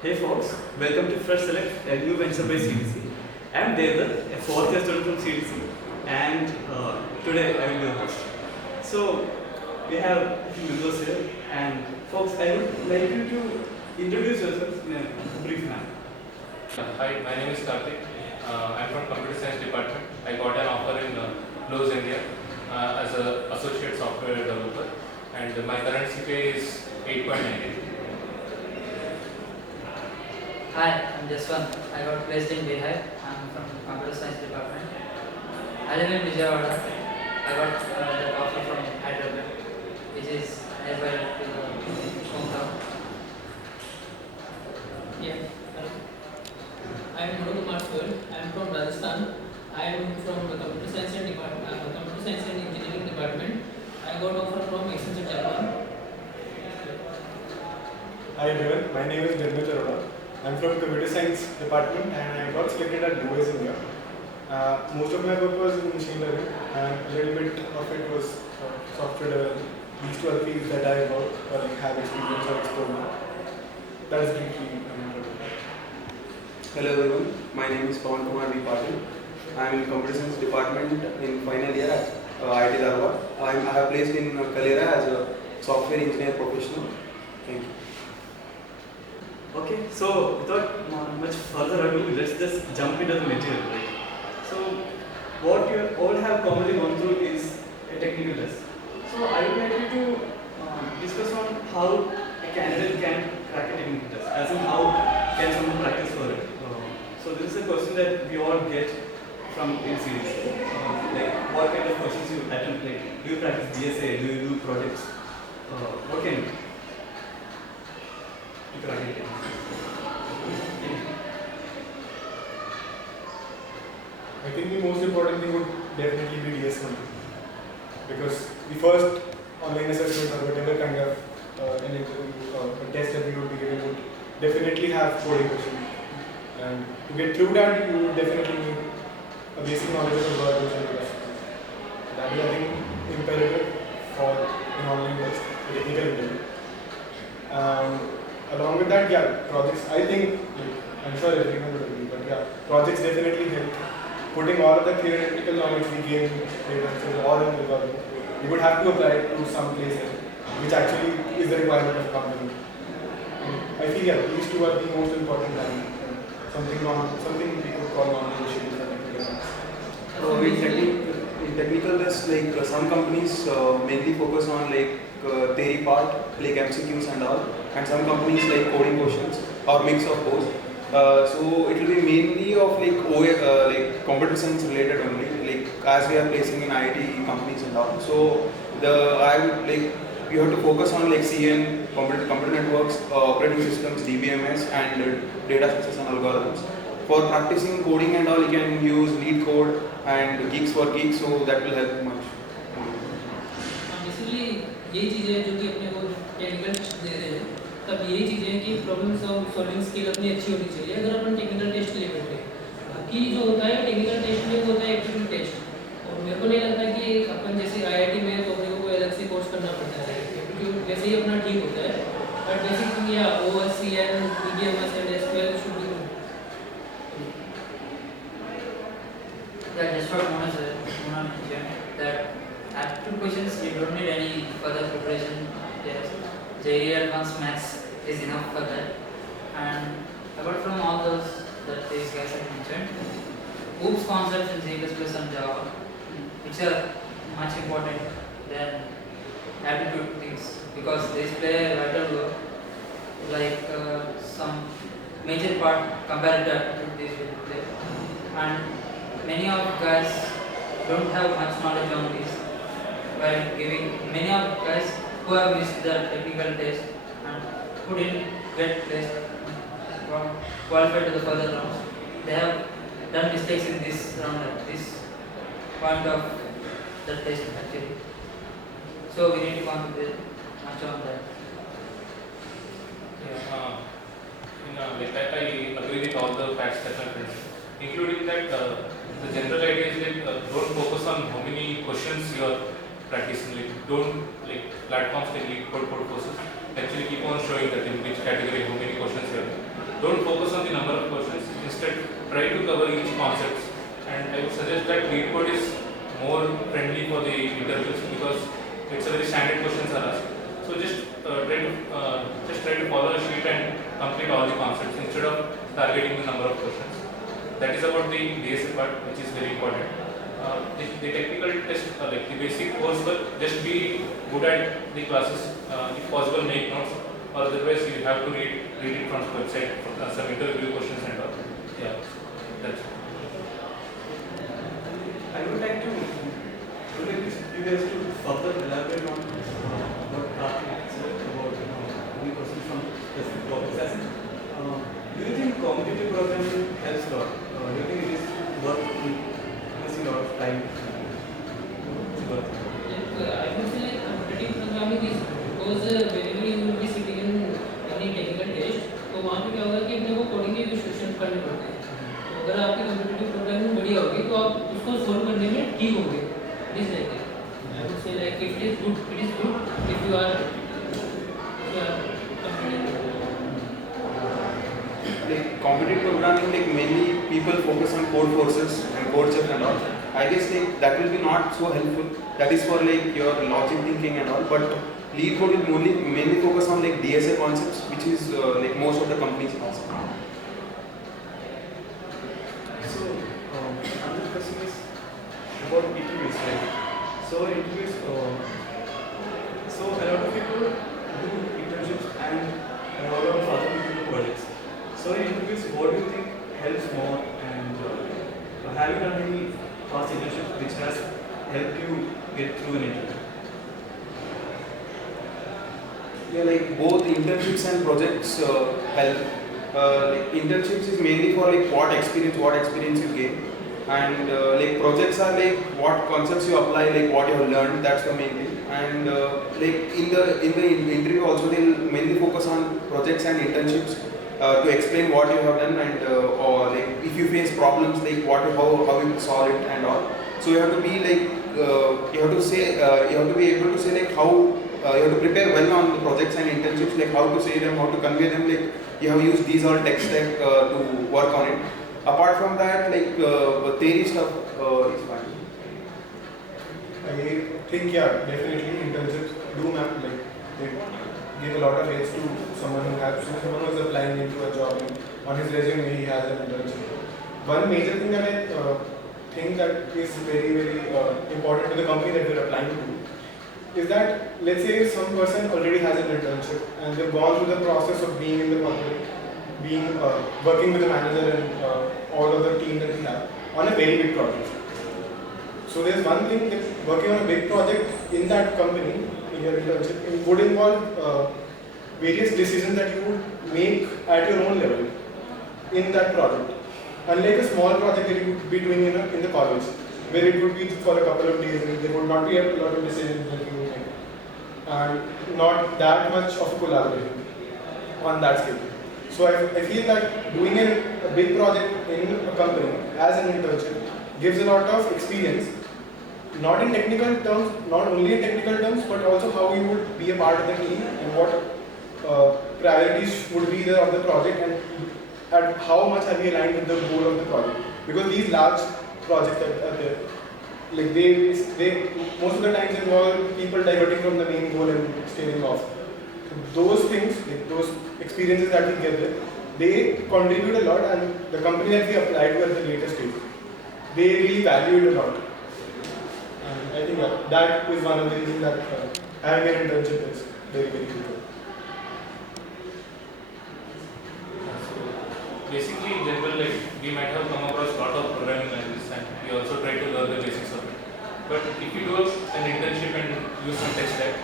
Hey folks, welcome to Fresh Select, a new venture by CDC. I'm Devdat, a fourth year student from CDC, and today I will be the host. So, we have a few members here, and folks, I would like you to introduce yourselves in a brief manner. Hi, my name is Karthik. I'm from Computer Science Department. I got an offer in Lowe's, India as an associate software developer, and my current CPA is 8.98. Hi, I'm Jaswant. I got placed in Bihar. I'm from Computer Science Department. I live in Vijayawada. I got the offer from Hyderabad, which is nearby to the hometown. Yeah, hello. I am Manu Kumar Soil. I am from Rajasthan. I am from the Computer Science and Computer Science and Engineering Department. I got offer from Accenture Japan. Hi everyone, my name is Nirmal Arora. I'm from Computer Science Department and I got selected at US India. Most of my work was in machine learning and a little bit of it was software development. These two are fields that I work or have experience or explore now. That is briefly Hello everyone, my name is Pawan Kumar V. Patil. I am in Computer Science Department in final year at IIT Dharwad. I have placed in Kalera as a software engineer professional. Thank you. Okay, so without much further ado, let's just jump into the material, right? So, what you all have commonly gone through is a technical test. So, I would like you to discuss on how a candidate can crack a technical test, as in how can someone practice for it. So, this is a question that we all get from in series. Like, what kind of questions you attempt? Like, do you practice DSA? Do you do projects? What can you do? To crack it. I think the most important thing would definitely be DS number. Because the first online assessment or whatever kind of an interview or a test that you would be giving would definitely have coding questions. And to get through that, you would definitely need a basic knowledge of algorithms and data structures. That is, I think, imperative for an online test, a technical interview. Along with that, yeah, projects, I think, I'm sure everyone would agree, but yeah, projects definitely help. Putting all of the theoretical knowledge we gain in data structures or in algorithms, we would have to apply it to some places, which actually is the requirement of the company. And I feel, yeah, these two are the most important and something we could call non-negotiable for technical science. In technical tests, like some companies mainly focus on like theory part, like MCQs and all, and some companies like coding questions or mix of both. So it will be mainly of like like computer science related only, like as we are placing in IT companies and all. So I would like you have to focus on like CN, computer networks, operating systems, DBMS, and data structures and algorithms. For practicing coding and all, you can use Lead Code and Geeks for Geeks, so that will help much. Basically ये चीज़ें हैं जो कि अपने को technical दे रहे हैं, तब यही चीज़ें हैं कि प्रॉब्लम सॉल्विंग स्किल अपनी अच्छी होनी चाहिए अगर अपन टेक्निकल टेस्ट ले बैठे। बाकी जो होता है टेक्निकल टेस्ट में वो होता है एप्टीट्यूड टेस्ट, और मेरे को नहीं लगता कि अपन जैसे IIT में तो अपने को कोई अलग से कोर्स करना पड़ता है, एप्टीट्यूड वैसे ही अपना ठीक होता है, बट बेसिक थिंग या OSCN, DBMS and SQL should be good. Yeah, just what Mona mentioned, that aptitude questions you don't need any further preparation. Yes, JEE Advanced Maths is enough for that. And apart from all those that these guys have mentioned, OOPS concepts in C++ and Java, which are much important than aptitude things, because these play a vital role, like some major part compared to aptitude these will play. And many of guys don't have much knowledge on this, while giving many of guys who have missed the technical test and who didn't get placed qualified to the further rounds, they have done mistakes in this round at this point of the test actually. So we need to concentrate much on that. Yeah, I agree with all the facts that my friends, including that the general idea is like don't focus on how many questions you are practicing. Like don't like platforms like LeetCode courses actually keep on showing that in which category how many questions you are. try to cover each concept, and I would suggest that lead code is more friendly for the interviews because it's a very standard questions are asked. So just try to follow a sheet and complete all the concepts instead of targeting the number of questions. That is about the basic part, which is very important. The technical test, like the basic course, but just be good at the classes. If possible, make notes, or otherwise you have to read it from the website, some interview questions and all. Yeah, that's it. I would like to you guys to further elaborate on what Karthik said about any questions from specific topics. As in, do you think competitive programming helps a lot? Do you think it is worth investing a lot of time? I would say like competitive programming is because whenever you will be sitting in any technical test, तो वहाँ पे क्या होगा कि अपने को coding के question करने पड़ते हैं. तो अगर आपकी competitive programming बढ़िया होगी तो आप उसको solve करने में ठीक होंगे. It is like that. I would say like it is good if you are competitive. Like competitive programming, like mainly people focus on code forces and code checks and all. I guess like that will be not so helpful. That is for like your logic thinking and all. But lead code will mainly focus on like DSA concepts, which is like most of the companies ask. So, another question is about interviews, right? So, interviews, so a lot of people do internships and a lot of other people do projects. So, in interviews, what do you think helps more? And have you done any past internships which has helped you get through an interview? Yeah, like both internships and projects help. Like internships is mainly for like what experience you gain, and like projects are like what concepts you apply, like what you have learned. That's the main thing. And like in the interview also they'll mainly focus on projects and internships to explain what you have done, and or like if you face problems, like how you solve it and all. So you have to be like you have to be able to say like how. You have to prepare well on the projects and internships, like how to say them, how to convey them, like you have used these all tech stack to work on it. Apart from that, like theory stuff is fine. I think yeah, definitely internships do map, like they give a lot of edge to someone who is applying into a job, and on his resume he has an internship. One major thing that I think that is very important to the company that we're applying to is that, let's say some person already has an internship and they've gone through the process of being in the company, working with the manager and all of the team that we have on a very big project. So there's one thing that working on a big project in that company, in your internship, it would involve various decisions that you would make at your own level in that project. Unlike a small project that you would be doing in the college, where it would be for a couple of days and there would not be a lot of decisions that you would make. And not that much of collaboration on that scale. So I feel that doing a big project in a company as an internship gives a lot of experience, not in technical terms, not only in technical terms, but also how you would be a part of the team and what priorities would be there of the project and how much are we aligned with the goal of the project. Because these large projects that are there, like they most of the times involve people diverting from the main goal and steering off. So those things, like those experiences that we get there, they contribute a lot, and the company that we apply to at the later stage, they really value it a lot. And I think that is one of the reasons that having an internship is very good. Basically, in general, like we might have come across a lot of programming languages, and we also try to learn the basics of it. But if you do an internship and use some tech stack,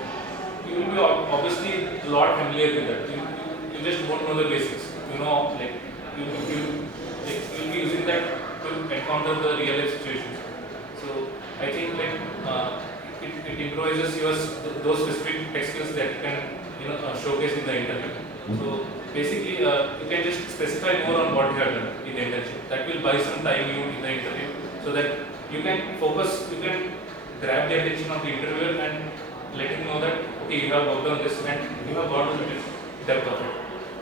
you will be obviously a lot familiar with that. You just won't know the basics. You know, like you will be using that to encounter the real life situations. So I think like it improvises those specific tech skills that you can showcase in the interview. So basically, you can just specify more on what you have done in the internship. That will buy some time you in the interview, so that you can focus, you can grab the attention of the interviewer and let him know that okay, you have worked on this and you have got to the depth of it.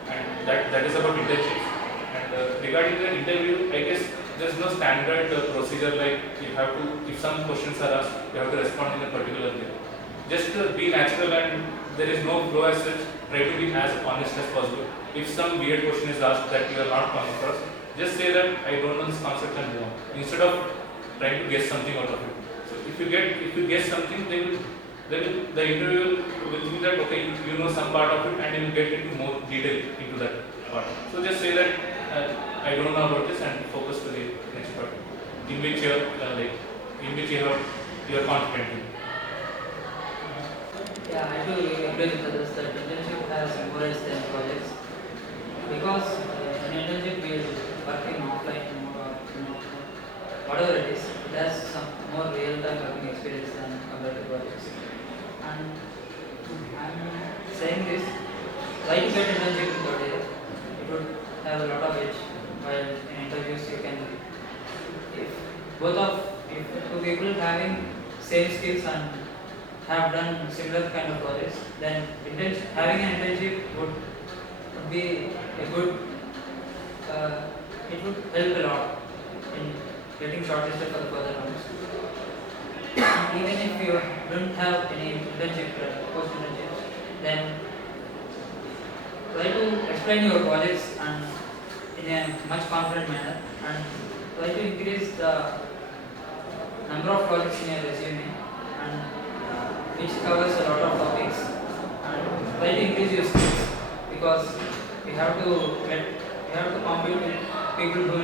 And that is about internships. And regarding the interview, I guess there's no standard procedure like you have to, if some questions are asked, you have to respond in a particular way. Just be natural and there is no flow as such. Try to be as honest as possible. If some weird question is asked that you are not come across, just say that I don't know this concept and move on. Instead of trying to guess something out of it. So if you guess something, the interviewer will think that okay, you know some part of it and you will get into more detail into that part. So just say that I don't know about this and focus to the next part, in which you are confident in. Yeah, I do agree with others that internship has more edge than projects because in internship we are working offline more or whatever it is. It has some more real-time working experience than compared to projects. And I'm saying this, try to get internship in third year. It would have a lot of edge. While in interviews you can, if two people having same skills and have done similar kind of projects, then having an internship would be a good, it would help a lot in getting shortlisted for the further rounds. Even if you don't have any internship, post internships, then try to explain your projects and in a much confident manner and try to increase the number of projects in your resume and which covers a lot of topics and try to increase your skills because you have to compete with people who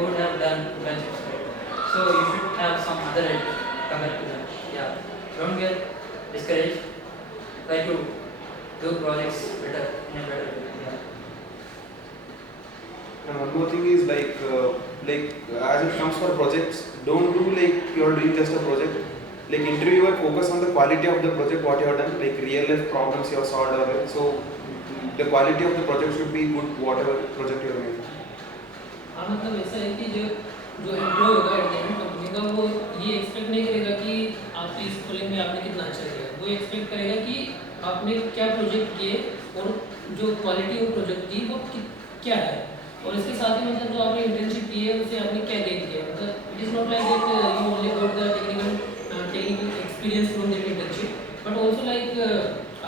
would have done internships. So you should have some other edge compared to them. Yeah. Don't get discouraged. Try to do projects better in a better way. Yeah. And one more thing is as it comes for projects, don't do like you are doing just a project. Like interviewer focus on the quality of the project, what you have done, like real life problems you have solved or so the quality of the project should be good, whatever project you are making. हाँ मतलब ऐसा है कि जो employ होगा at the end company का वो ये एक्सपेक्ट नहीं करेगा कि आपके इस कॉलेज में आपने कितना अच्छा किया, वो एक्सपेक्ट करेगा कि आपने क्या प्रोजेक्ट किए और जो क्वालिटी वो प्रोजेक्ट की वो क्या है और इसके साथ ही मतलब जो आपने इंटर्नशिप की है उससे आपने क्या गेन किया, मतलब it is not like that you only got the technical experience from that internship but also like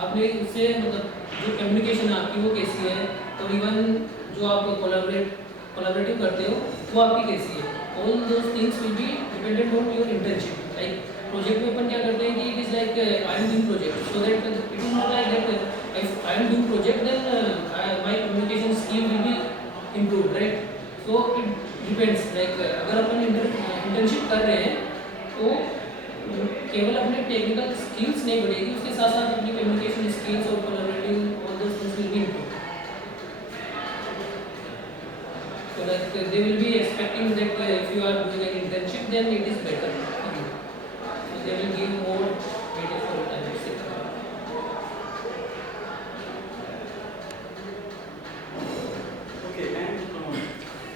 आपने उससे मतलब जो कम्युनिकेशन आपकी वो कैसी है और इवन जो आप कोलैबोरेटिव करते हो वो आपकी कैसी है, all those things will be dependent on your internship. Like project में अपन क्या करते हैं कि it is like I am doing project so that it is not like that if I am doing project then my communication skill will be improve right. So it depends like अगर अपन internship कर रहे हैं तो केवल अपने technical skills नहीं बढ़ेगी, उसके साथ साथ अपनी कम्युनिकेशन स्किल्स और collaborative all those things will be improve. So that they will be expecting that if you are doing an internship then it is better. So they will give more weightage for it, I would say. Okay, and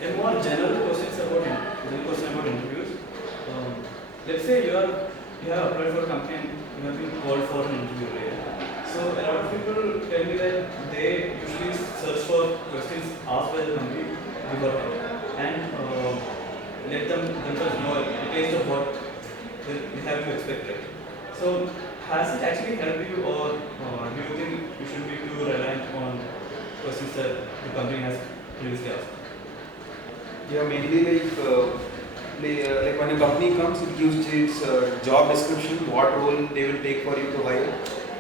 a more general question about interviews. Let's say you have applied for a company and you have been called for an interview, right? So a lot of people tell me that they usually search for questions asked by the company beforehand and let themselves know a taste of what they have to expect. Right? So has it actually helped you, or do you think you should be too reliant on questions that the company has previously asked? Yeah, mainly like when a company comes, it gives its job description, what role they will take for you to hire,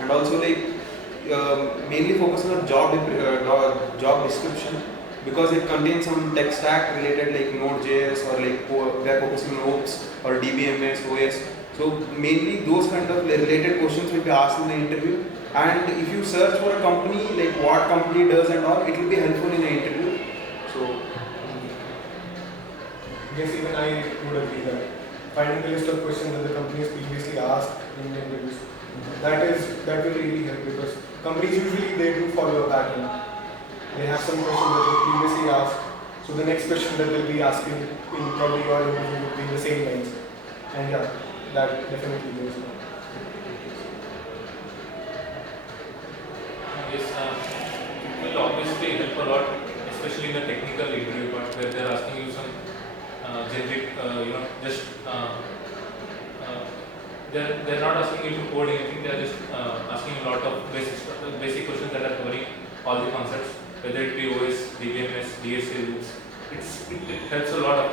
and also mainly focus on job description because it contains some tech stack related like Node.js or like they are focusing on OOPS or DBMS, OS. So mainly those kind of related questions will be asked in the interview. And if you search for a company, like what company does and all, it will be helpful in the interview. So yes, even I would agree that finding the list of questions that the company has previously asked in the interviews, that will really help because companies usually they do follow a pattern. They have some questions that they previously asked, so the next question that they'll be asking in probably your interview would be in the same lines. And yeah, that definitely goes. Yes, it will obviously help a lot, especially in the technical interview part where they're asking you some generic, just they're not asking you to code anything. They're just asking a lot of basic questions that are covering all the concepts, whether it be OS, DBMS, DSA loops. It helps a lot of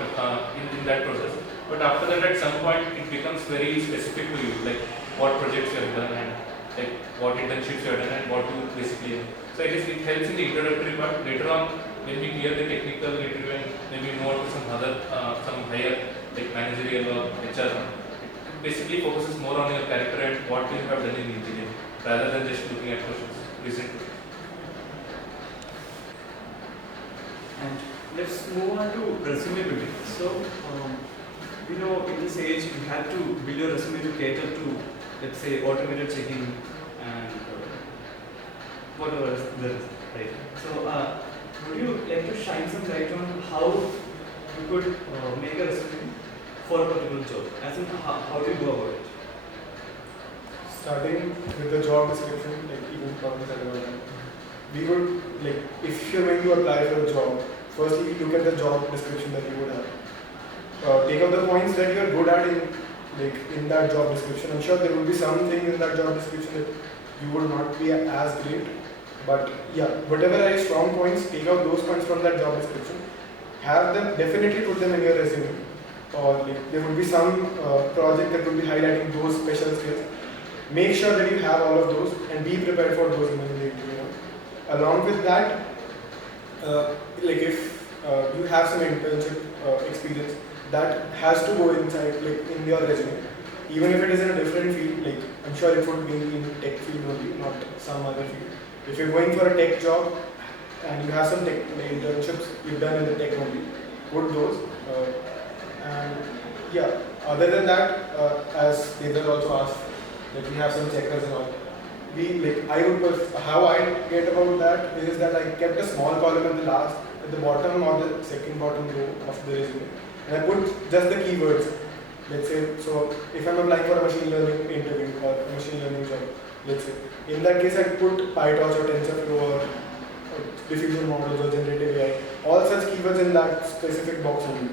in that process. But after that, at some point, it becomes very specific to you, like what projects you have done and like what internships you have done and what you basically. So I guess it helps in the introductory part. Later on, when we clear the technical interview and maybe move on to some other, some higher like managerial or HR, it basically focuses more on your character and what you have done in engineering rather than just looking at questions recently. And let's move on to resume building. So, in this age, you have to build your resume to cater to, let's say, automated checking and whatever else there is, right? So, would you like to shine some light on how you could make a resume for a particular job? As in, how do you go about it? Starting with the job description, like even talking about that, we would, like, if you're going to apply for a job, firstly look at the job description that you would have. Take out the points that you're good at in that job description. I'm sure there will be some things in that job description that you would not be as great, but yeah, whatever are strong points, take out those points from that job description. Have them, definitely put them in your resume, or like, there would be some project that would be highlighting those special skills. Make sure that you have all of those and be prepared for those in the interview. Along with that, like if you have some internship experience, that has to go inside, like in your resume. Even if it is in a different field, like I'm sure it would be in tech field only, not some other field. If you're going for a tech job and you have some tech internships you've done in the tech only, put those. And yeah, other than that, as Deval also asked, that we have some checkers and all. How I get about that is that I kept a small column at the bottom or the second bottom row of the resume, and I put just the keywords. Let's say, so if I'm applying for a machine learning interview or a machine learning job, let's say, in that case I put PyTorch or TensorFlow or diffusion models or generative AI, all such keywords in that specific box only.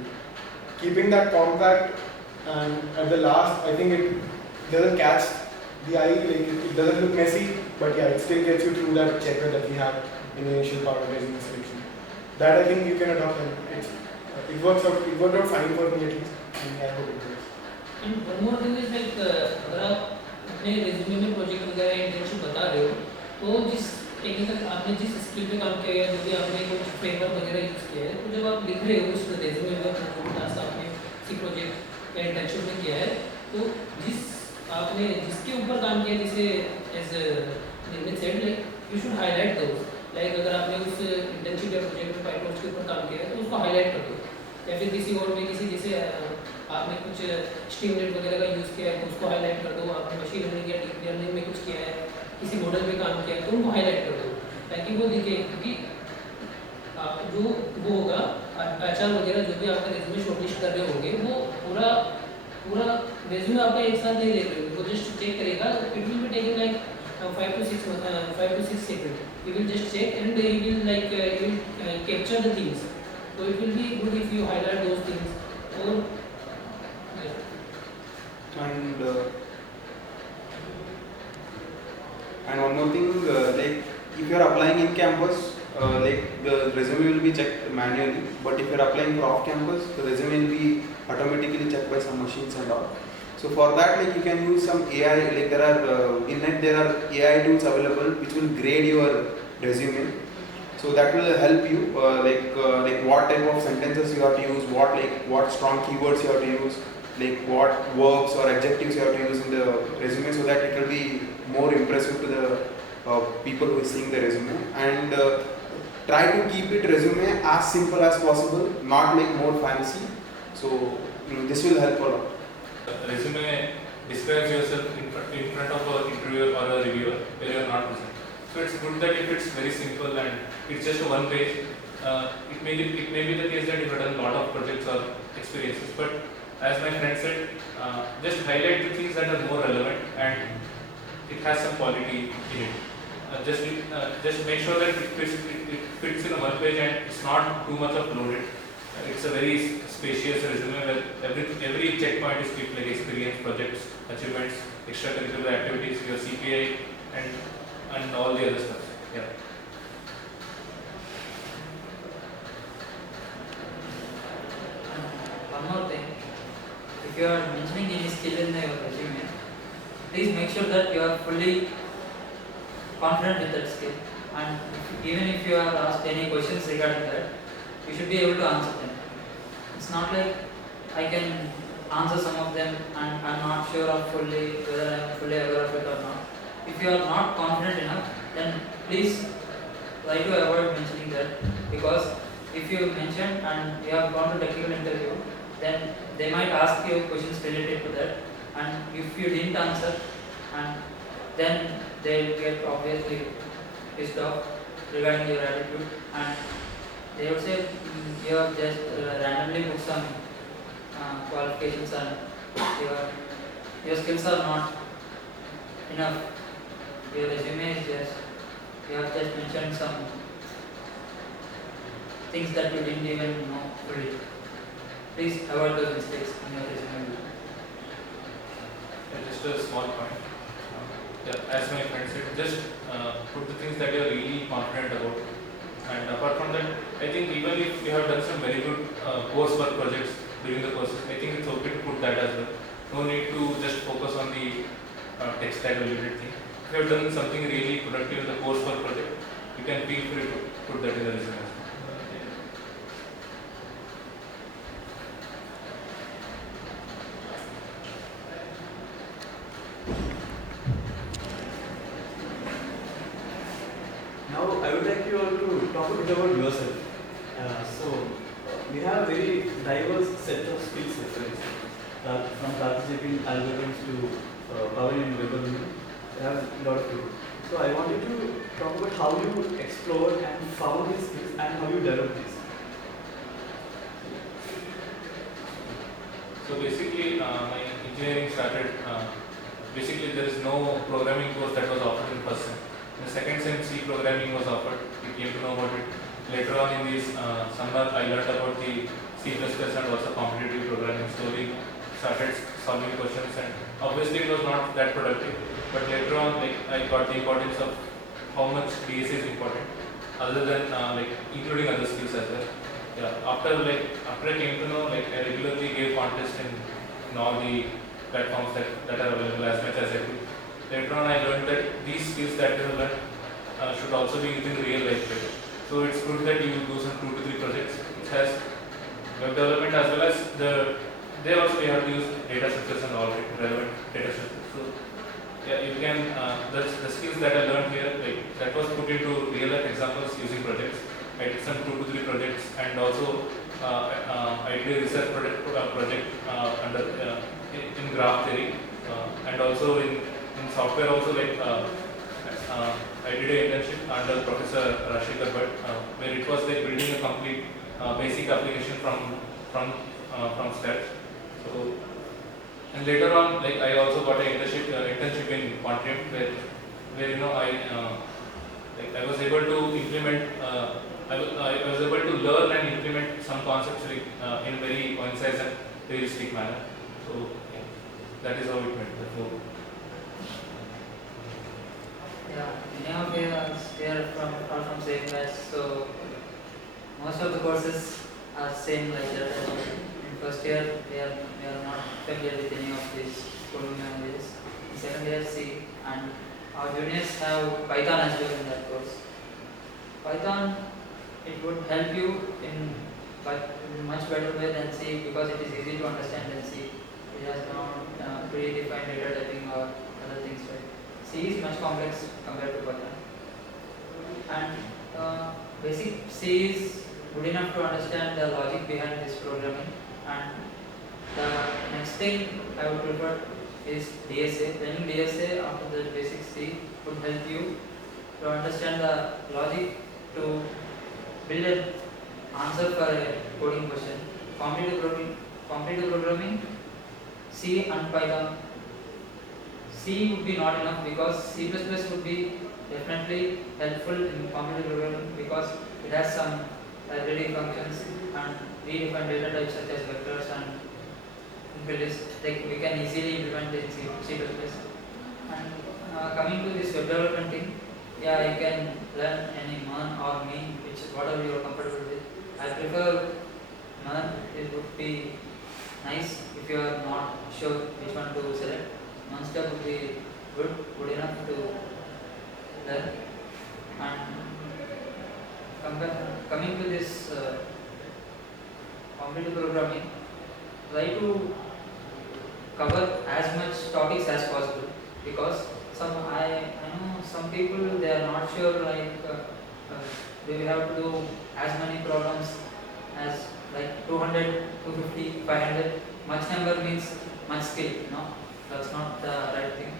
Keeping that compact, and at the last, I think it doesn't catch the eye, like it doesn't look messy, but yeah, it still gets you through that checker that we have in the initial part of resume selection. That I think you can adopt, and it worked out fine for me at least, and I hope it works. And one more thing is like अगर आप अपने resume में project वगैरह internship बता रहे हो, तो जिस technical आपने जिस skill पे काम किया है, जो भी आपने कुछ framework वगैरह use किया है, तो जब आप लिख रहे हो उस resume में अपना जो task आपने किसी project या internship में किया है, तो जिसके ऊपर काम किया, जैसे as Nirmit said, like you should highlight those. Like अगर आपने उस internship या project में PyTorch के ऊपर काम किया है, तो उसको highlight कर दो. या फिर किसी और में जैसे आपने कुछ स्ट्रीमलेट वगैरह का यूज़ किया है तो उसको हाईलाइट कर दो. आपने मशीन लर्निंग या डीप लर्निंग में कुछ किया है, किसी मॉडल पे काम किया है, तो उनको हाईलाइट कर दो ताकि वो दिखे. क्योंकि आप जो वो होगा एचआर वगैरह जो भी आपका रेज्यूमे शॉर्टलिस्ट कर रहे होंगे, वो पूरा रेज्यूमे आपका एक साथ नहीं देख रहे होंगे. वो जस्ट चेक करेगा. It will be taking like 5 to 6 seconds. He will just check and he will capture the things. So it will be good if you highlight those things. Or and one more thing, like if you are applying in campus, like the resume will be checked manually, but if you are applying for off campus, the resume will be automatically checked by some machines and all. So for that, like you can use some AI, like there are in net there are AI tools available which will grade your resume. So that will help you, like what type of sentences you have to use, what strong keywords you have to use, like what verbs or adjectives you have to use in the resume, so that it will be more impressive to the people who are seeing the resume. And try to keep it resume as simple as possible, not like more fancy. So this will help a lot. Resume describes yourself in front of an interviewer or a reviewer where you are not present. So it's good that if it's very simple and it's just one page, it may be the case that you have done a lot of projects or experiences. But as my friend said, just highlight the things that are more relevant and it has some quality in it. just make sure that it fits in a one page and it's not too much of loaded. It's a very spacious resume where every checkpoint is kept, like experience, projects, achievements, extracurricular activities, your CPI, and all the other stuff. Yeah. One more thing, if you are mentioning any skill in your resume, please make sure that you are fully confident with that skill, and even if you are asked any questions regarding that, you should be able to answer them. It's not like I can answer some of them and I'm not sure of whether I'm fully aware of it or not. If you are not confident enough, then please try to avoid mentioning that, because if you mention and you have gone to technical interview, then they might ask you questions related to that, and if you didn't answer, and then they get obviously pissed off regarding your attitude, and they would say you have just randomly put some qualifications and your skills are not enough. Your resume is just, you have just mentioned some things that you didn't even know fully. Please avoid those mistakes in your resume. Just a small point. As my friend said, just put the things that you are really confident about. And apart from that, I think even if you have done some very good coursework projects during the courses, I think it's okay to put that as well. No need to just focus on the textile related thing. If you have done something really productive in the coursework project, you can feel free to put that in the resume. Now, I would like you all to talk a bit about yourself. We have a very diverse set of skills reference, from participating algorithms to power and web development. We have a lot of people. So, I want you to talk about how you explore and found these skills and how you develop these. So basically, my engineering started. Basically, there is no programming course that was offered in first sem. In the second sem, C programming was offered. We came to know about it. Later on in this summer, I learned about the C++ and also competitive programming. Slowly started solving questions, and obviously it was not that productive. But later on, I got the importance of how much DSA is important, other than including other skills as well. Yeah. After I came to know, I regularly gave contests in all the platforms that are available as much as I could. Later on, I learned that these skills that you have learned should also be used in real life. So it's good that you do some 2 to 3 projects which has web development as well as they also have to use data structures and all relevant data structures. So yeah, you can the skills that I learned here, that was put into real life examples using projects. I did some 2 to 3 projects, and also I did a research project under in graph theory, and also in software also, I did an internship under Professor Rashikar Bhatt, where it was building a complete basic application from scratch. So, and later on, I also got an internship in Quantrium, where I was able to implement. I was able to learn and implement some concepts in a very concise and realistic manner. So yeah, that is how it went. Yeah, many of us here are from same batch, so most of the courses are same like that. In first year, we are not familiar with any of these coding languages. In second year, C, and our juniors have Python as well in that course. Python, it would help you in much better way than C, because it is easy to understand than C. It has no predefined data typing or other things, right? C is much complex compared to Python. And basic C is good enough to understand the logic behind this programming. And the next thing I would prefer is DSA. Learning DSA after the basic C would help you to understand the logic to build an answer for a coding question. Competitive programming, C and Python. C would be not enough, because C++ would be definitely helpful in competitive programming because it has some library functions and redefined data types such as vectors and lists. Like we can easily implement in C++. And coming to this web development thing, yeah, you can learn any MERN or mean, which whatever you are comfortable with. I prefer MERN. It would be nice if you are not sure which one to select. MERN step would be good enough to learn. And coming to this competitive programming, try to cover as much topics as possible because I know some people they are not sure do we have to do as many problems as like 200, 250, 500. Much number means much skill. No, that's not the right thing.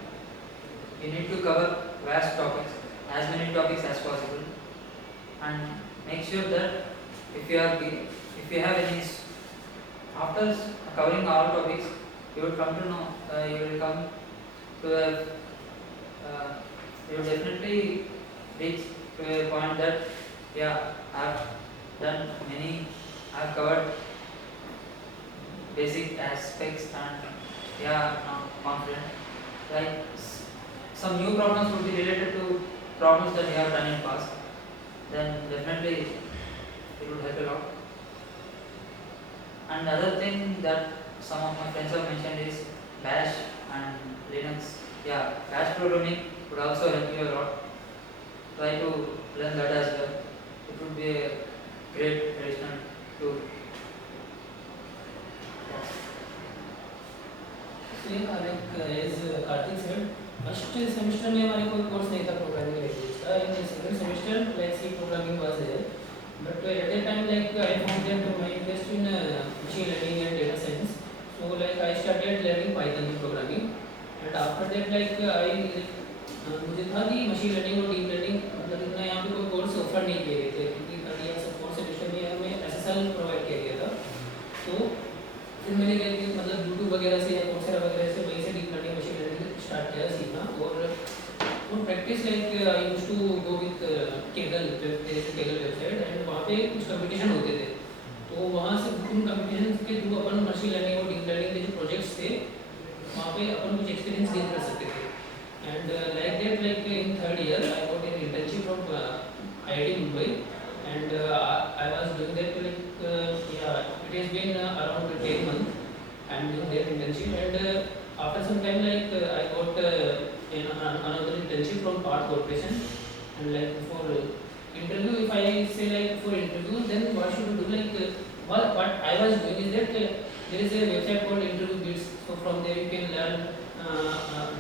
You need to cover vast topics, as many topics as possible, and make sure that if you have any after covering all topics, you will come to know you will come to a you will definitely reach to a point that yeah, I have done many, I have covered basic aspects and yeah, I'm confident. Like some new problems would be related to problems that you have done in past, then definitely it would help a lot. And other thing that some of my friends have mentioned is Bash and Linux. Yeah, Bash programming would also help you a lot. Try to learn that as well. It would be a great additional tool. So yeah, like as Karthik said, first semester में हमारे कोई course नहीं था programming language का. In the second semester, like C programming was there. But at that time, like I found that my interest in machine learning and data science. So like I started learning Python programming, and after that like मुझे था कि machine learning और deep learning मतलब इतना यहाँ पे कोई course offer नहीं किए गए थे क्योंकि थर्ड ईयर सब फोर्थ सेमेस्टर में हमें SSL प्रोवाइड किया गया था. तो फिर मैंने क्या किया मतलब यूट्यूब वगैरह से या कोर्सेरा वगैरह से वहीं से deep learning machine learning start किया सीखना. और practice like I used to go with Kaggle website and वहाँ पे कुछ कंपटीशन होते थे. तो वहाँ से उन कंपटीशन के थ्रू अपन मशीन लर्निंग और डीप लर्निंग के जो प्रोजेक्ट्स थे वहाँ पे अपन कुछ एक्सपीरियंस गेन कर सकते थे. And like that, like in third year, I got an internship from IIT Mumbai, and I was doing that like yeah, it has been around 10 months. I am doing that internship, and after some time, like I got another internship from Part Corporation, and like for interview, if I say like for interview, then what should you do? Like what I was doing is that there is a website called Interview Bits, so from there you can learn.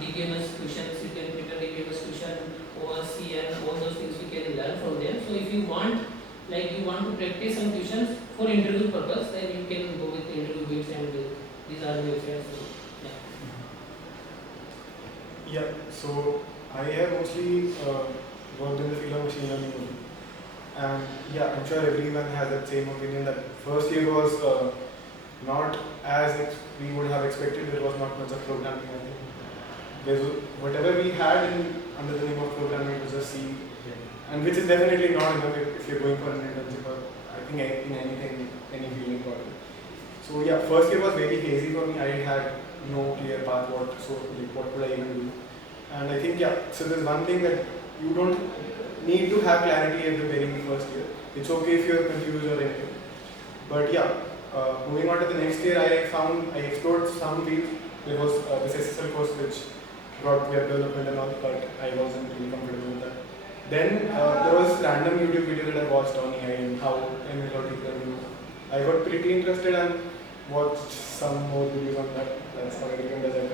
DBMS questions, you can prepare DBMS question, ORC and all those things you can learn from them. So if you want, like you want to practice some questions for interview purpose, then you can go with the interview bits and these are the websites. So, yeah. So I have mostly worked in the field of machine learning only. And yeah, I'm sure everyone has that same opinion that first year was not as we would have expected. There was not much of programming. I think whatever we had under the name of programming was just C, and which is definitely not enough if you're going for an internship or I think in anything, any field in college. So yeah, first year was very hazy for me. I had no clear path what could I even do. And I think yeah, so there's one thing that you don't need to have clarity at the very first year. It's okay if you're confused or anything. But yeah, moving on to the next year, I explored some fields. There was this SSL course which brought web development and all, but I wasn't really comfortable with that. Then there was random YouTube video that I watched on AI and how ML or deep learning works. I got pretty interested and watched some more videos on that. That's how everyone does it.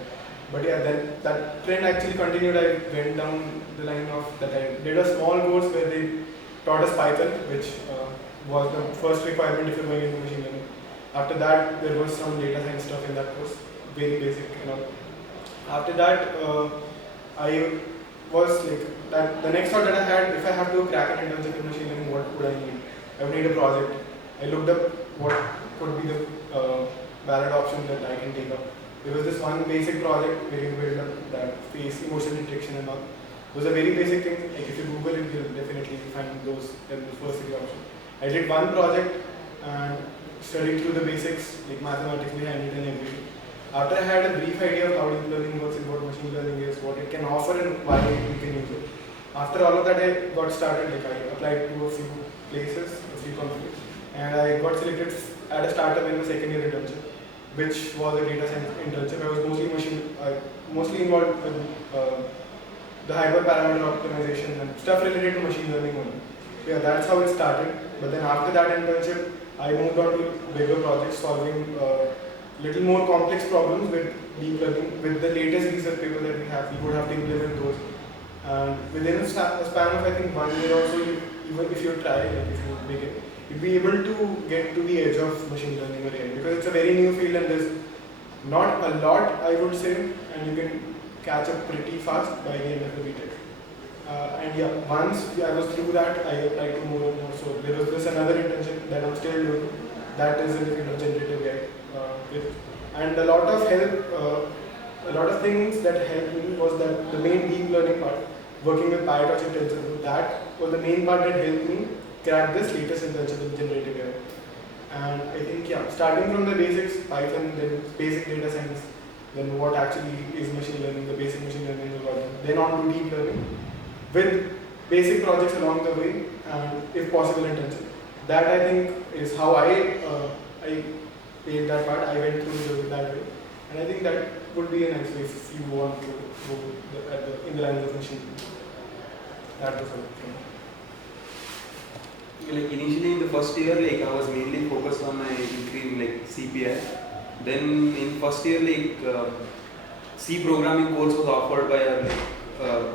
But yeah, then that trend actually continued. I went down the line of that I did a small course where they taught us Python, which was the first requirement if you're going into machine learning. After that, there was some data science stuff in that course, very basic, you know. After that, I was like, the next thought that I had, if I have to crack an internship in machine learning, what would I need? I would need a project. I looked up what could be the valid option that I can take up. There was this one basic project where you build up that face emotion detection and all. Those are very basic things. Like if you Google it, you'll definitely find those in the first 3 options. I did one project and studied through the basics, like mathematics behind it and everything. After I had a brief idea of how deep learning works and what machine learning is, what it can offer and why we can use it. After all of that, I got started. Like I applied to a few places, a few companies, and I got selected at a startup in my second year internship, which was a data science internship. I was mostly involved with the hyperparameter optimization and stuff related to machine learning only. So yeah, that's how it started. But then after that internship, I moved on to bigger projects solving little more complex problems with deep learning. With the latest research paper that we have, we would have to implement those. And within a span of I think 1 year or so, even if you try, like if you make it, you'll be able to get to the edge of machine learning or AI, because it's a very new field and there's not a lot, I would say, and you can catch up pretty fast by the end of the BTech. And yeah, once I was through that, I applied to more and more. So there was this another internship that I'm still doing, that is in the field of generative AI. And a lot of help, a lot of things that helped me was that the main deep learning part, working with PyTorch and TensorFlow, that was the main part that helped me crack this latest internship in generative AI. And I think, yeah, starting from the basics, Python, then basic data science, then what actually is machine learning, the basic machine learning algorithm, then on to deep learning, with basic projects along the way, and if possible internship. That I think is how I paved that part. I went through that way, and I think that would be a nice way if you want to go in the lines of machine learning. That was all from me. Like initially in the first year, like I was mainly focused on my increase like CPI. Then in first year, like C programming course was offered by our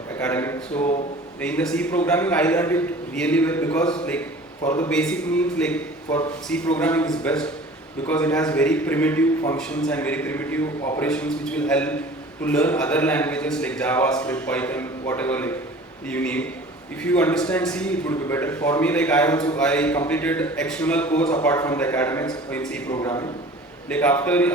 academic. So in the C programming, I learned it really well, because like for the basic needs, like for C programming is best because it has very primitive functions and very primitive operations which will help to learn other languages like JavaScript, Python, whatever like you need. If you understand C, it would be better. For me, like I completed external course apart from the academics in C programming. Like after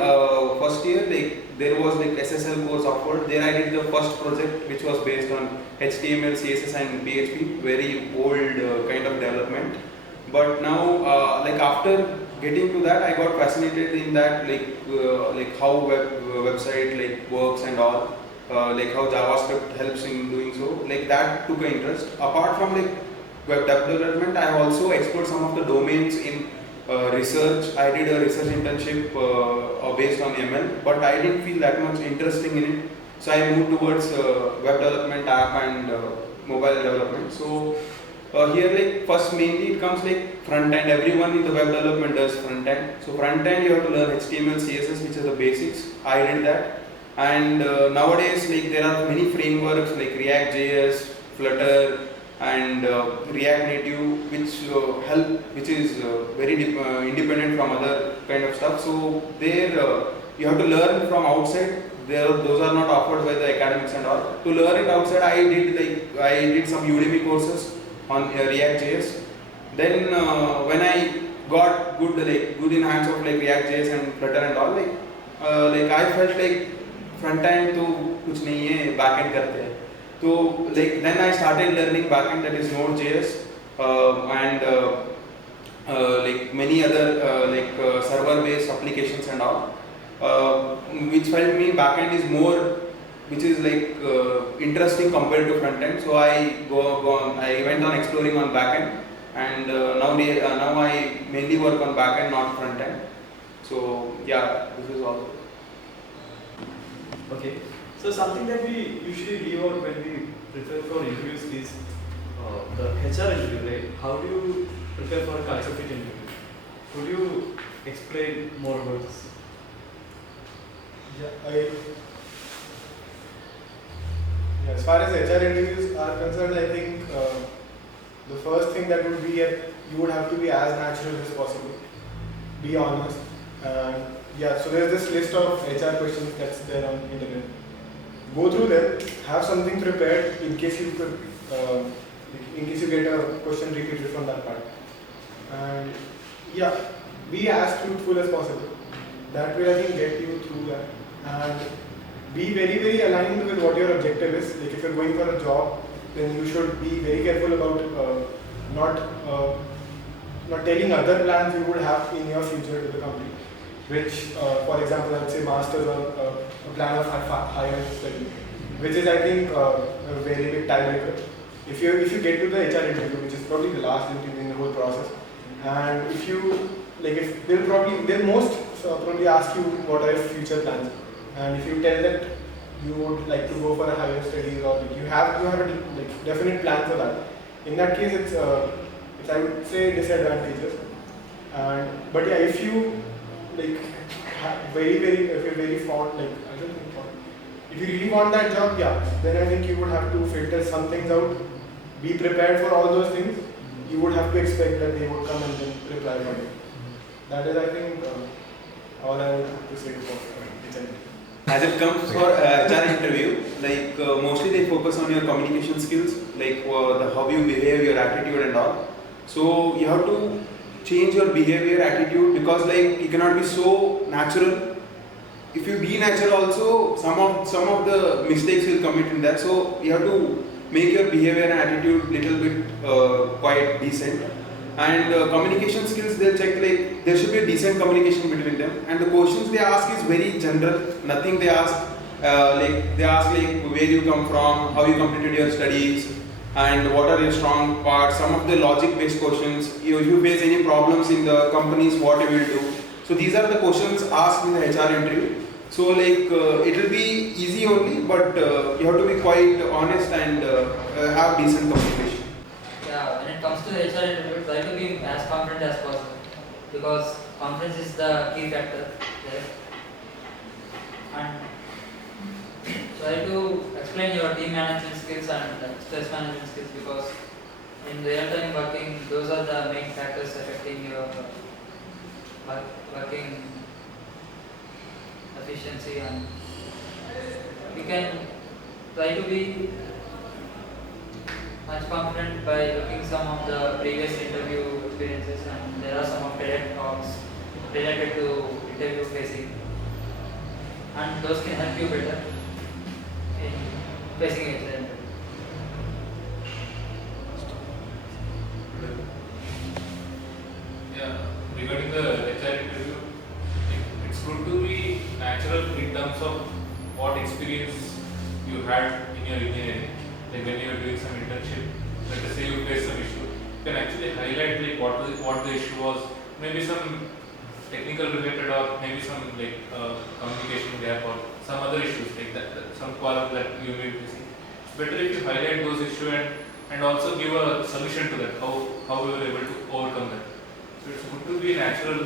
first year, like there was like SSL course offered. There I did the first project which was based on HTML, CSS and PHP, very old kind of development. But now, like after getting to that, I got fascinated in that, like how website like works and all. Like how JavaScript helps in doing so, like that took an interest. Apart from like web development, I also explored some of the domains in research. I did a research internship based on ML, but I didn't feel that much interesting in it. So I moved towards web development, app and mobile development. So here like first mainly it comes like front end. Everyone in the web development does front end. So front end you have to learn HTML, CSS, which are the basics. I did that. And nowadays, like there are many frameworks like React.js, Flutter, and React Native, which is very independent from other kind of stuff. So there, you have to learn from outside. Those are not offered by the academics and all. To learn it outside, I did some Udemy courses on React.js. Then when I got good in hands of like React.js and Flutter and all, like I felt like front end तो कुछ नहीं है, back end करते हैं. तो like then I started learning back end, that is Node.js and like many other server based applications and all, which felt me back end is more, which is like interesting compared to front end. So I went on exploring on back end, and now I mainly work on back end, not front end. So yeah, this is all. Okay, so something that we usually leave out when we prepare for interviews is the HR interview, right? How do you prepare for a culture fit interview? Could you explain more about this? Yeah, as far as HR interviews are concerned, I think the first thing that would be you would have to be as natural as possible, be honest, and yeah, so there's this list of HR questions that's there on the internet. Go through them, have something prepared in case you get a question repeated from that part. And yeah, be as truthful as possible. That will, I think, get you through that. And be very, very aligned with what your objective is. Like if you're going for a job, then you should be very careful about not not telling other plans you would have in your future to the company, which, for example, I would say masters or a plan of higher study, which is, I think, a very big tiebreaker. If you get to the HR interview, which is probably the last interview in the whole process, and if you if they'll most probably ask you what are your future plans, and if you tell that you would like to go for a higher studies or you have a definite plan for that, in that case it's I would say disadvantageous. And but yeah, if you if you're very fond, I don't think fond, if you really want that job, yeah, then I think you would have to filter some things out, be prepared for all those things. You would have to expect that they would come and then reply for you. That is, I think, all I would have to say for HR. As it comes for HR interview, mostly they focus on your communication skills, how you behave, your attitude and all. So you have to change your behavior, attitude, because you cannot be so natural. If you be natural also, some of the mistakes will commit in that. So you have to make your behavior and attitude little bit quite decent. And communication skills, they'll check there should be a decent communication between them. And the questions they ask is very general. Nothing they ask they ask where you come from, how you completed your studies, and what are your strong parts. Some of the logic-based questions. If you face any problems in the companies, what you will do. So these are the questions asked in the HR interview. So it will be easy only, but you have to be quite honest and have decent communication. Yeah, when it comes to the HR interview, try to be as confident as possible, because confidence is the key factor there. And try to explain your team management skills and stress management skills, because in real-time working, those are the main factors affecting your working efficiency. And you can try to be much confident by looking some of the previous interview experiences, and there are some of TED talks related to interview facing, and those can help you better in facing HR interview. Yeah, regarding the HR interview, it's good to be natural in terms of what experience you had in your engineering. When you are doing some internship, let us say you face some issue, you can actually highlight what the issue was, maybe some technical related or maybe some communication gap or some other issues some problem that you may be facing. It's better if you highlight those issues and also give a solution to that, how you are able to overcome that. So it's good to be natural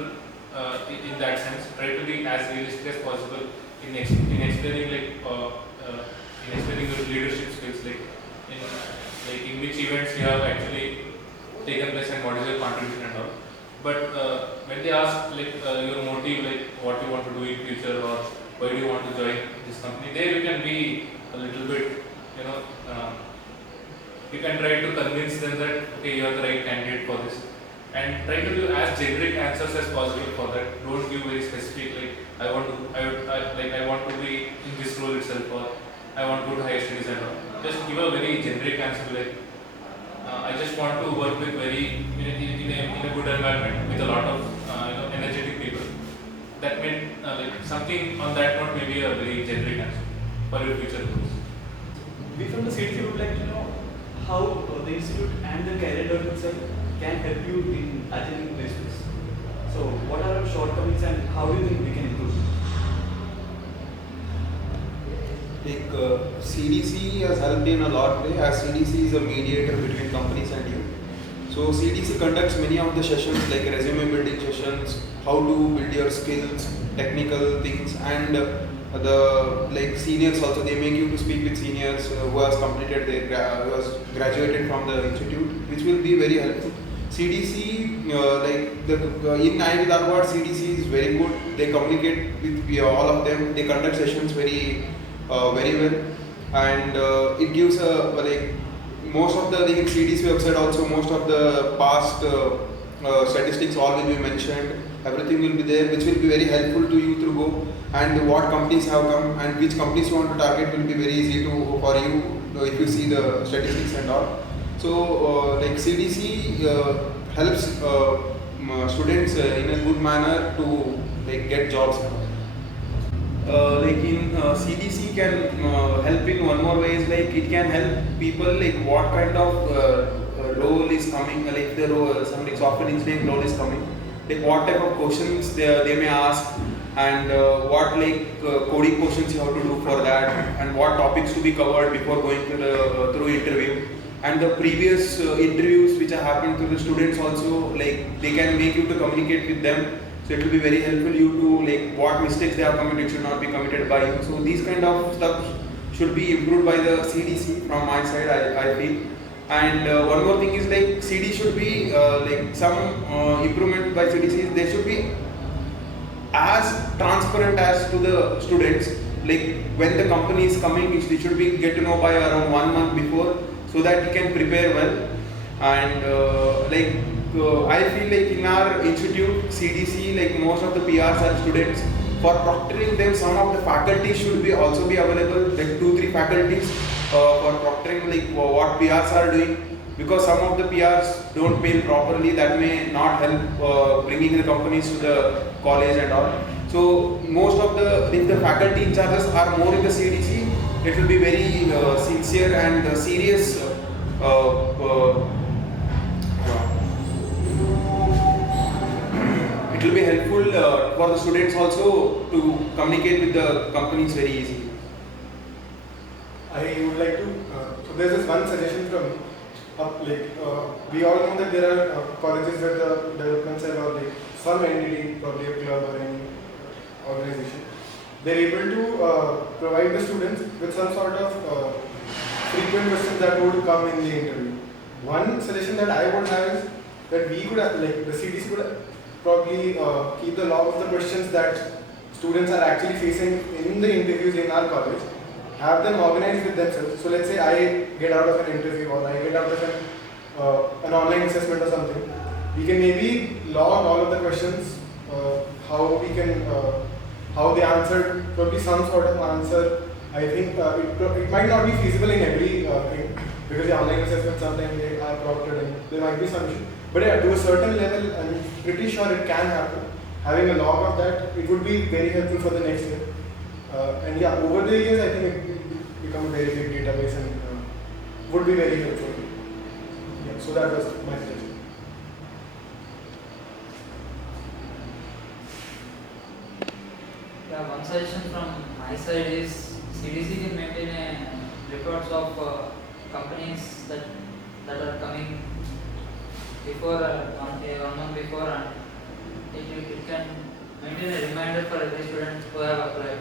in that sense. Try to be as realistic as possible in explaining your leadership skills, in which events you have actually taken place and what is your contribution and all. But when they ask your motive, what you want to do in future or why do you want to join this company, there you can be a little bit, you can try to convince them that okay, you are the right candidate for this, and try to give as generic answers as possible for that. Don't give very specific I want to be in this role itself, or I want to go to higher studies and all. Just give a very generic answer I just want to work with in a good environment with a lot of energetic people. That meant something on that note, maybe a very generic answer for your future goals. We from the CDC would like to know how the institute and the career development itself can help you in attaining placements. So what are our shortcomings and how do you think we can improve? CDC has helped in a lot way, as CDC is a mediator between companies and you. So CDC conducts many of the sessions like resume building sessions, how to build your skills, technical things, and the seniors also, they make you to speak with seniors who has completed who has graduated from the institute, which will be very helpful. CDC, in IIT Dharwad, CDC is very good. They communicate with all of them. They conduct sessions very well, and it gives most of the CDC website also, most of the past statistics all will be mentioned, everything will be there, which will be very helpful to you to go, and what companies have come and which companies you want to target will be very easy to for you if you see the statistics and all. So like CDC helps students in a good manner to like get jobs. Like in CDC can help in one more way is like it can help people like what kind of role is coming, like the role, some like software engineering role is coming, like what type of questions they may ask, and what like coding questions you have to do for that, and what topics to be covered before going to the through interview, and the previous interviews which have happened to the students also, like they can make you to communicate with them. So it will be very helpful you to like what mistakes they have committed should not be committed by you. So these kind of stuff should be improved by the CDC from my side, I feel. And one more thing is like CD should be like some improvement by CDC. They should be as transparent as to the students. Like when the company is coming, they should be get to know by around 1 month before, so that you can prepare well. And I feel like in our institute CDC, like most of the PRs are students. For proctoring them, some of the faculty should be also be available, like 2-3 faculties for proctoring like what PRs are doing, because some of the PRs don't pay properly. That may not help bringing the companies to the college and all. So most of the if the faculty in charges are more in the CDC, it will be very sincere and serious. It will be helpful for the students also to communicate with the companies very easily. I would like to, so there's this one suggestion from me. We all know that there are colleges where the development side or like some entity, probably a club or any organization, they're able to provide the students with some sort of frequent questions that would come in the interview. One suggestion that I would have is that we could, like the CDC could probably keep the log of the questions that students are actually facing in the interviews in our college, have them organized with themselves. So let's say I get out of an interview or I get out of an online assessment or something, we can maybe log all of the questions, how they answered, probably some sort of answer. I think it might not be feasible in every thing, because the online assessment sometimes they are proctored and there might be some issue. But yeah, to a certain level, I'm pretty sure it can happen. Having a log of that, it would be very helpful for the next year. And yeah, over the years, I think it will become a very big database and would be very helpful. Yeah, so that was my suggestion. Yeah, one suggestion from my side is CDC can maintain records of companies that are coming before 1 month before, and it can maintain a reminder for every student who have applied,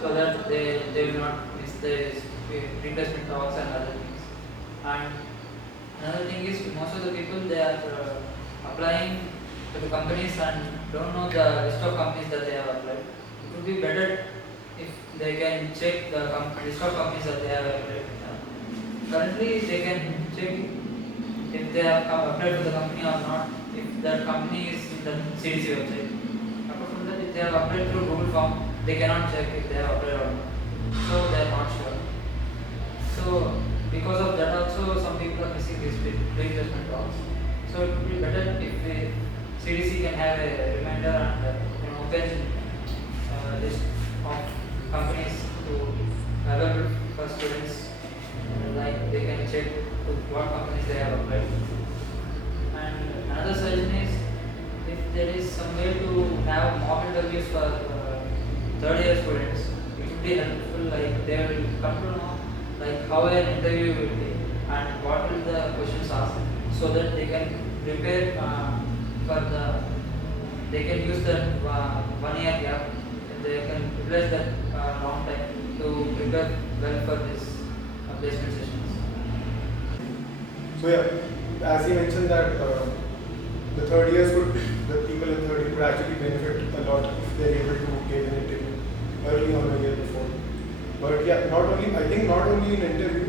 so that they will not miss the replacement talks and other things. And another thing is most of the people they are applying to the companies and don't know the list of companies that they have applied. It would be better if they can check the list of companies that they have applied. Currently they can check if they have applied to the company or not, if that company is in the CDC website. Apart from that, if they have applied through Google form, they cannot check if they have applied or not. So they are not sure. So because of that also some people are missing these replacement talks. So it would be better if the CDC can have a reminder and an open list of companies to available for students, like they can check what companies they have applied. And another suggestion is if there is some way to have mock interviews for third year students, it would be helpful. Like they will come to know like how an interview will be and what will the questions ask, so that they can prepare they can use that 1 year gap, and they can utilize that long time to prepare well for this placement sessions. So yeah, as you mentioned that the third years the people in third year would actually benefit a lot if they're able to get an interview early on a year before. But yeah, I think not only in interview,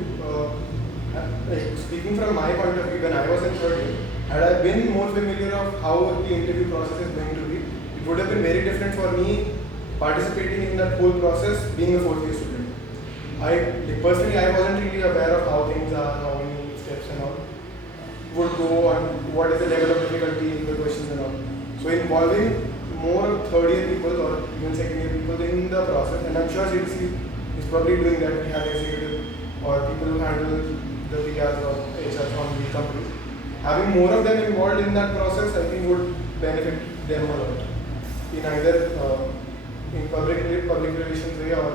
like speaking from my point of view, when I was in third year, Had I been more familiar of how the interview process is going to be, it would have been very different for me participating in that whole process being a fourth year student. Personally, I wasn't really aware of how things are, how many steps and all would go on, what is the level of difficulty in the questions and all. So involving more third year people or even second year people in the process, and I'm sure CDC is probably doing that. We have executive or people who handle the PRs or HR from the companies. Having more of them involved in that process, I think would benefit them a lot in either in public relations way or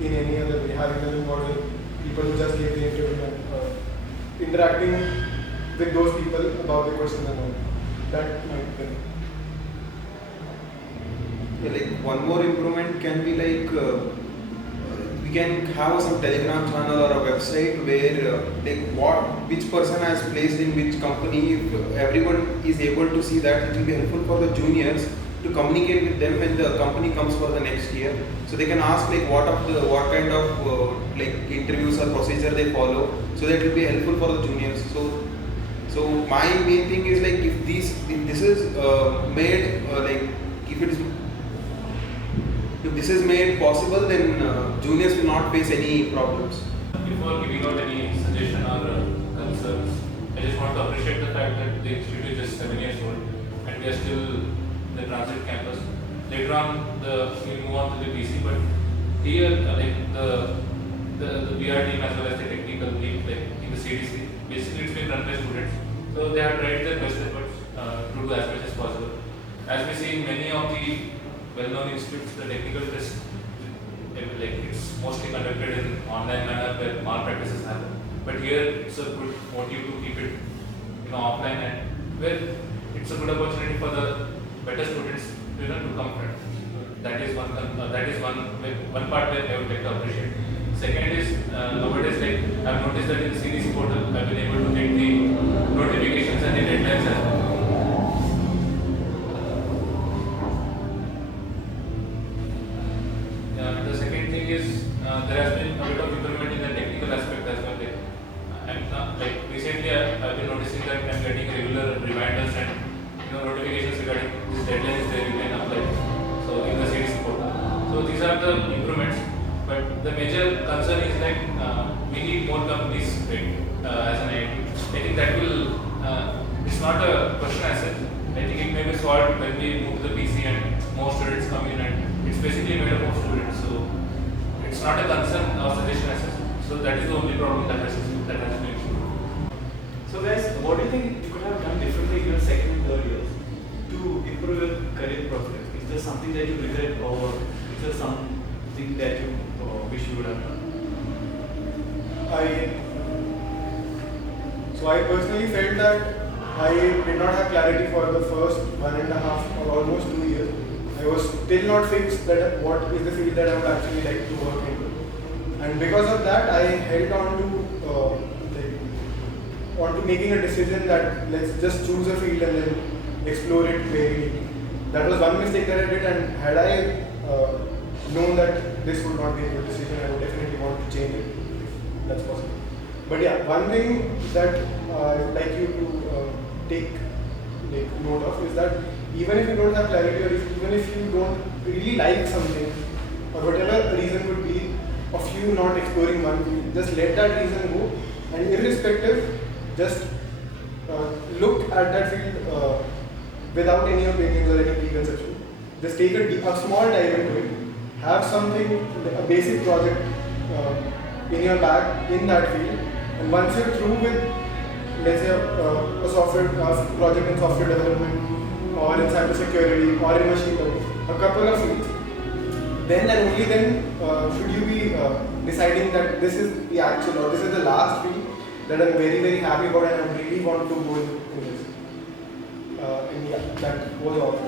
in any other way. Having them involved with people who just gave the interview and interacting with those people about the questions and all. That might be. Yeah, like one more improvement can be like we can have some Telegram channel or a website where which person has placed in which company. If everyone is able to see that, it will be helpful for the juniors to communicate with them when the company comes for the next year. So they can ask like what kind of like interviews or procedure they follow. So that will be helpful for the juniors. So my main thing is like if this is made if this is made possible, then juniors will not face any problems. Before giving out any suggestion or concerns, I just want to appreciate the fact that the institute is just 7 years old and we are still in the transit campus. Later on, we'll move on to the PC, but here, the VR team as well as the technical team, like in the CDC, basically it's been run by students. So they have tried their best efforts to do as much as possible. As we see in many of the well-known institutes, the technical test, it's mostly conducted in online manner where malpractices happen. But here it's a good motive to keep it, offline, and where it's a good opportunity for the better students, to come front. That is one part where I would like to appreciate. Second is nowadays, I've noticed that in the CDC portal, I've been able to get the notifications and the deadlines as well. The second thing is there has been a bit of improvement in the technical aspect as well. Recently I've been noticing that I'm getting regular reminders and notifications regarding this deadline is there, you can apply. So in the CDC portal. So these are the improvements. But the major concern is we need more companies as an IIT. I think that will, it's not a question as such. I think it may be solved when we move the PC and more students come in, and it's basically made up of students. So it's not a concern or suggestion as such. So that is the only problem that has been issued. So guys, what do you think you could have done differently in your second and third years to improve your career prospects? Is there something that you regret, or is there something that you wish you would have done? I personally felt that I did not have clarity for the first 1.5 or almost 2 years. I was still not fixed that what is the field that I would actually like to work in. And because of that, I held on to making a decision that let's just choose a field and then explore it very deeply. That was one mistake that I did, and had I known that this would not be a good decision, I would definitely want to change it if that's possible. But yeah, one thing that I would like you to take note of is that even if you don't have clarity, or even if you don't really like something, or whatever reason could be of you not exploring one field, just let that reason go, and irrespective, just look at that field without any opinions or any preconception. Just take a small dive into it, have something, a basic project in your bag in that field, and once you're through with, let's say, a software project in software development, or in cybersecurity, or in machine learning, a couple of fields, then and only then should you be deciding that this is the actual, or this is the last field that I'm very, very happy about and I really want to go in this. And yeah, that was all.